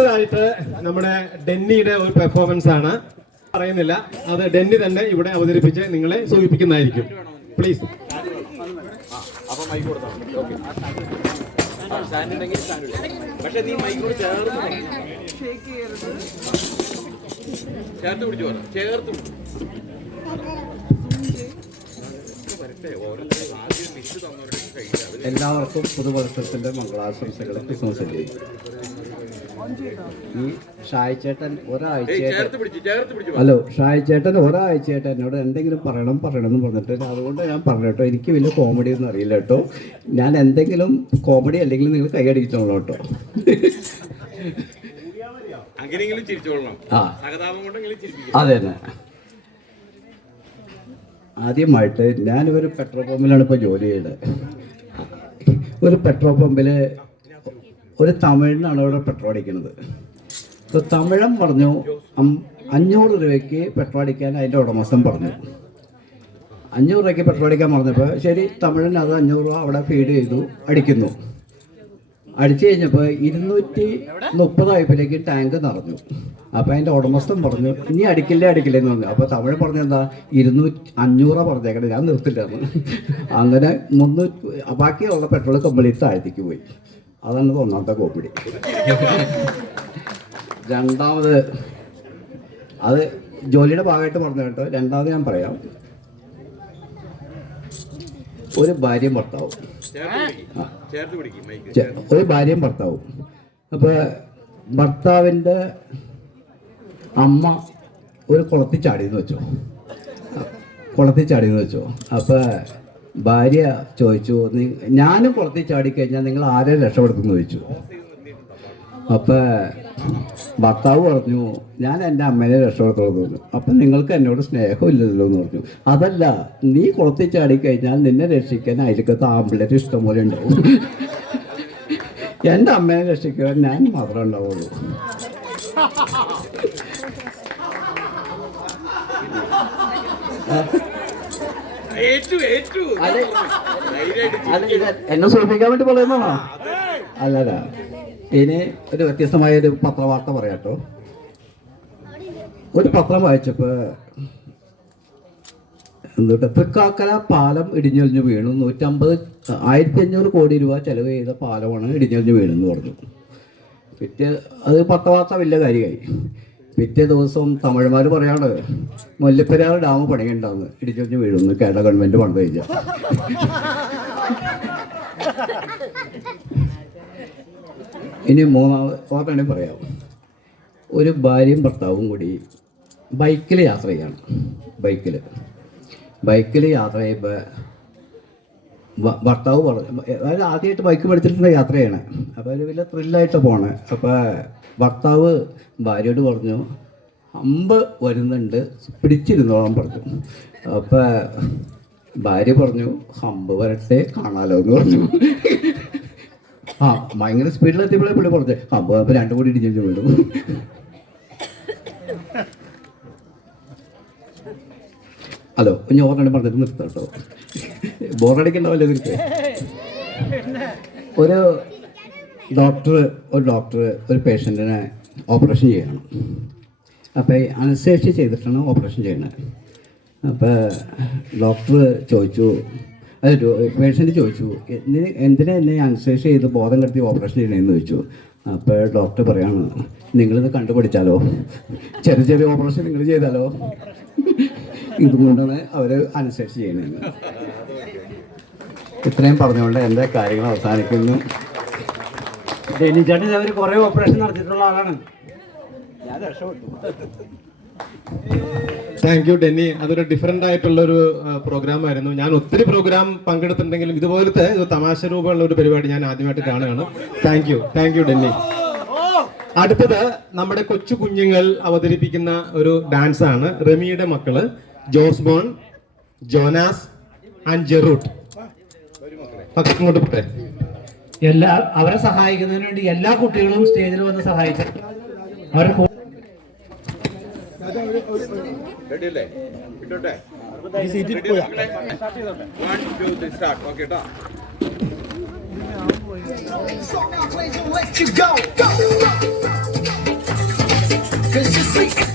ായിട്ട് നമ്മുടെ ഡെന്നിയുടെ ഒരു പെർഫോമൻസ് ആണ്. പറയുന്നില്ല, അത് ഡെന്നി തന്നെ ഇവിടെ അവതരിപ്പിച്ച് നിങ്ങളെ സൂചിപ്പിക്കുന്നതായിരിക്കും. പ്ലീസ്. പക്ഷെ നീ മൈക്കോട് ചേർത്ത് പിടിച്ചു പറഞ്ഞു, ചേർത്ത് എല്ലാവർക്കും പുതുവർഷത്തിന്റെ മംഗളാശംസകൾ. ക്രിസ്മസിന്റെ ഈ ഷായിച്ചേട്ടൻ ഷായിച്ചേട്ടൻ ഒരാഴ്ചയായിട്ട് എന്നോട് എന്തെങ്കിലും പറയണം എന്ന് പറഞ്ഞിട്ട്, അതുകൊണ്ട് ഞാൻ പറഞ്ഞു കേട്ടോ, എനിക്ക് വലിയ കോമഡി ഒന്നും അറിയില്ല കേട്ടോ, ഞാൻ എന്തെങ്കിലും കോമഡി അല്ലെങ്കിൽ നിങ്ങൾ കൈയടിച്ചോളൂ കേട്ടോ. അതെ തന്നെ. ആദ്യമായിട്ട് ഞാനൊരു പെട്രോൾ പമ്പിലാണ് ഇപ്പോൾ ജോലി ചെയ്യുന്നത്. ഒരു പെട്രോൾ പമ്പിൽ ഒരു തമിഴിനാണ് അവിടെ പെട്രോൾ അടിക്കുന്നത്. അപ്പോൾ തമിഴൻ പറഞ്ഞു 500 രൂപയ്ക്ക് പെട്രോൾ അടിക്കാൻ അതിൻ്റെ ഉടമസ്ഥൻ പറഞ്ഞു. 500 രൂപയ്ക്ക് പെട്രോൾ അടിക്കാൻ പറഞ്ഞപ്പോൾ ശരി, തമിഴൻ അത് 500 രൂപ അവിടെ ഫീഡ് ചെയ്തു, അടിക്കുന്നു. അടിച്ചു കഴിഞ്ഞപ്പോൾ 230 ആയപ്പോഴേക്ക് ടാങ്ക് നിറഞ്ഞു. അപ്പോൾ അതിൻ്റെ ഉടമസ്ഥൻ പറഞ്ഞു ഇനി അടിക്കില്ലെന്ന് പറഞ്ഞു. അപ്പോൾ തമിഴ് പറഞ്ഞു എന്താ 500 പറഞ്ഞേക്കണേ, ഞാൻ നിർത്തില്ലായിരുന്നു. അങ്ങനെ 300 ബാക്കിയുള്ള പെട്രോൾ കംപ്ലീറ്റ് താഴത്തേക്ക് പോയി. അതാണ് ഒന്നാമത്തെ കോമഡി. രണ്ടാമത്, അത് ജോലിയുടെ ഭാഗമായിട്ട് പറഞ്ഞു കേട്ടോ. രണ്ടാമത് ഞാൻ പറയാം, ഒരു ഭാര്യയും ഭർത്താവും. അപ്പോൾ ഭർത്താവിൻ്റെ അമ്മ ഒരു കുളത്തിൽ ചാടിയെന്ന് വെച്ചോ. അപ്പോൾ ഭാര്യ ചോദിച്ചു, ഞാനും കുളത്തിൽ ചാടിക്കഴിഞ്ഞാൽ നിങ്ങൾ ആരെ രക്ഷപ്പെടുത്തുമെന്ന് ചോദിച്ചു. അപ്പം ഭർത്താവ് പറഞ്ഞു ഞാൻ എൻ്റെ അമ്മേനെ രക്ഷപ്പെടുത്തുള്ളൂ തോന്നുന്നു. അപ്പം നിങ്ങൾക്ക് എന്നോട് സ്നേഹമില്ലല്ലോ എന്ന് പറഞ്ഞു. അതല്ല, നീ കുളത്തിൽ ചാടിക്കഴിഞ്ഞാൽ നിന്നെ രക്ഷിക്കാൻ അയൽക്കത്ത് ആമ്പിള്ളേർ ഇഷ്ടംപോലെ ഉണ്ടാവും. എൻ്റെ അമ്മേനെ രക്ഷിക്കാൻ ഞാൻ മാത്രമേ ഉണ്ടാവുള്ളൂ. എന്നെ സൂചിപ്പിക്കാൻ വേണ്ടി പറയുന്നതാണോ? അല്ലല്ല. ഇനി ഒരു വ്യത്യസ്തമായൊരു പത്രവാർത്ത പറയാട്ടോ. ഒരു പത്രം വായിച്ചപ്പോൾ തൃക്കാക്കര പാലം ഇടിഞ്ഞൊലിഞ്ഞ് വീണു. 1500 കോടി രൂപ ചെലവ് ചെയ്ത പാലമാണ് ഇടിഞ്ഞൊലിഞ്ഞ് വീണെന്ന് പറഞ്ഞു. അത് പത്രവാർത്ത വലിയ കാര്യമായി. പിറ്റേ ദിവസം തമിഴ്മാർ പറയാണ് മുല്ലപ്പെരിയാർ ഡാം പണിയുണ്ടാന്ന്, ഇടിച്ചൊടിഞ്ഞ് വീഴുന്നു, കേരള ഗവൺമെൻറ് പണിത് കഴിഞ്ഞാൽ. ഇനി മൂന്നാമത് പറയാം. ഒരു ഭാര്യയും ഭർത്താവും കൂടി ബൈക്കിൽ യാത്ര ചെയ്യാണ്. ബൈക്കിൽ യാത്ര ചെയ്യുമ്പോൾ ഭർത്താവ് പറഞ്ഞു, അതായത് ആദ്യമായിട്ട് ബൈക്ക് പഠിച്ചിട്ടുള്ള യാത്ര ചെയ്യണേ. അപ്പോൾ ഒരു വലിയ ത്രില്ലായിട്ട് പോണേ. അപ്പോൾ ഭർത്താവ് ഭാര്യയോട് പറഞ്ഞു അമ്പ് വരുന്നുണ്ട്, പിടിച്ചിരുന്നോളാൻ പറഞ്ഞു. അപ്പോൾ ഭാര്യ പറഞ്ഞു അമ്പ് വരട്ടെ, കാണാലോ എന്ന് പറഞ്ഞു. ഭയങ്കര സ്പീഡിലെത്തിയപ്പോഴേ പുള്ളി പറഞ്ഞു അമ്പ്, അപ്പോൾ രണ്ടും കൂടി ഇടിച്ചു വീണു. ഹലോ, ഞാൻ ഓർമ്മ പറഞ്ഞിട്ട് നിർത്താം കേട്ടോ, ബോറടിക്കണ്ടാവല്ലോ നിങ്ങൾക്ക്. ഒരു ഡോക്ടർ ഒരു പേഷ്യൻറ്റിനെ ഓപ്പറേഷൻ ചെയ്യണം. അപ്പോൾ അനസ്തേഷ്യ ചെയ്തിട്ടാണ് ഓപ്പറേഷൻ ചെയ്യണത്. അപ്പോൾ ഡോക്ടർ ചോദിച്ചു, പേഷ്യൻ്റ് ചോദിച്ചു എന്തിനാ എന്നെ അനസ്തേഷ്യ ചെയ്ത് ബോധം കെടുത്തി ഓപ്പറേഷൻ ചെയ്യണമെന്ന് ചോദിച്ചു. അപ്പോൾ ഡോക്ടർ പറയാണ് നിങ്ങളിത് കണ്ടുപിടിച്ചാലോ, ചെറിയ ഓപ്പറേഷൻ നിങ്ങൾ ചെയ്താലോ, ഇതുകൊണ്ടാണ് അവർ അനസ്തേഷ്യ ചെയ്യണമെന്ന്. ഇത്രയും പറഞ്ഞുകൊണ്ട് എൻ്റെ കാര്യങ്ങൾ അവസാനിക്കുന്നു. ഡെന്നിച്ചേട്ടൻ അവർ കുറേ ഓപ്പറേഷൻ നടത്തിയിട്ടുള്ള ആളാണ്. ഞാൻ രക്ഷപ്പെട്ടു. Thank you Denny. അതൊരു ഡിഫറെൻ്റ് ആയിട്ടുള്ളൊരു പ്രോഗ്രാം ആയിരുന്നു. ഞാൻ ഒത്തിരി പ്രോഗ്രാം പങ്കെടുത്തിട്ടുണ്ടെങ്കിലും ഇതുപോലത്തെ ഒരു തമാശ രൂപമുള്ള ഒരു പരിപാടി ഞാൻ ആദ്യമായിട്ട് കാണുകയാണ്. Thank you Denny. അടുത്തത് നമ്മുടെ കൊച്ചു കുഞ്ഞുങ്ങൾ അവതരിപ്പിക്കുന്ന ഒരു ഡാൻസ് ആണ്. റമിയുടെ മക്കള് ജോസ്ബോൺ, ജോനാസ് ആൻഡ് ജെറൂട്ട്. ഇങ്ങോട്ട് പോട്ടെ. അവരെ സഹായിക്കുന്നതിന് വേണ്ടി എല്ലാ കുട്ടികളും സ്റ്റേജിൽ വന്ന് സഹായിച്ചു. അവരെ Song out, let you go. music.